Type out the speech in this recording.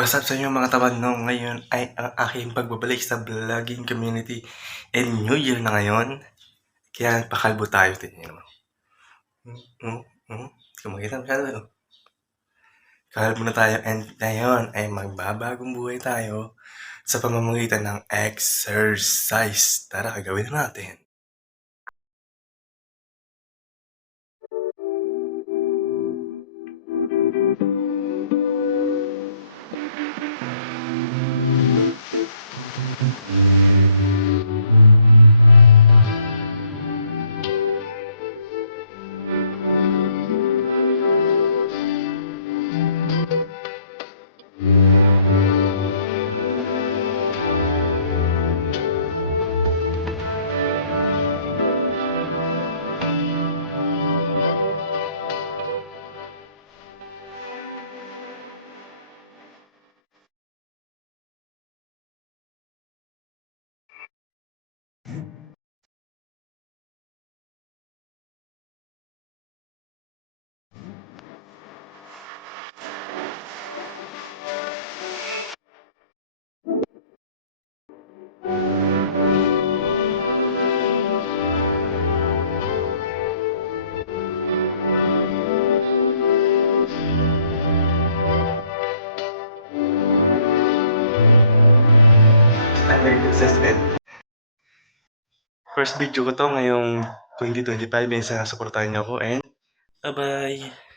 What's up sa inyo mga tabanong? Ngayon ay ang aking pagbabalik sa vlogging community and New Year na ngayon. Kaya pakalbo tayo. Tingnan mo. Hindi ko makita masyado. Kalbo na tayo and ngayon ay magbabagong buhay tayo sa pamamagitan ng exercise. Tara, gawin na natin. I'm very consistent. First video ko to ngayong 2025 and sana supportahan niyo ako and bye-bye!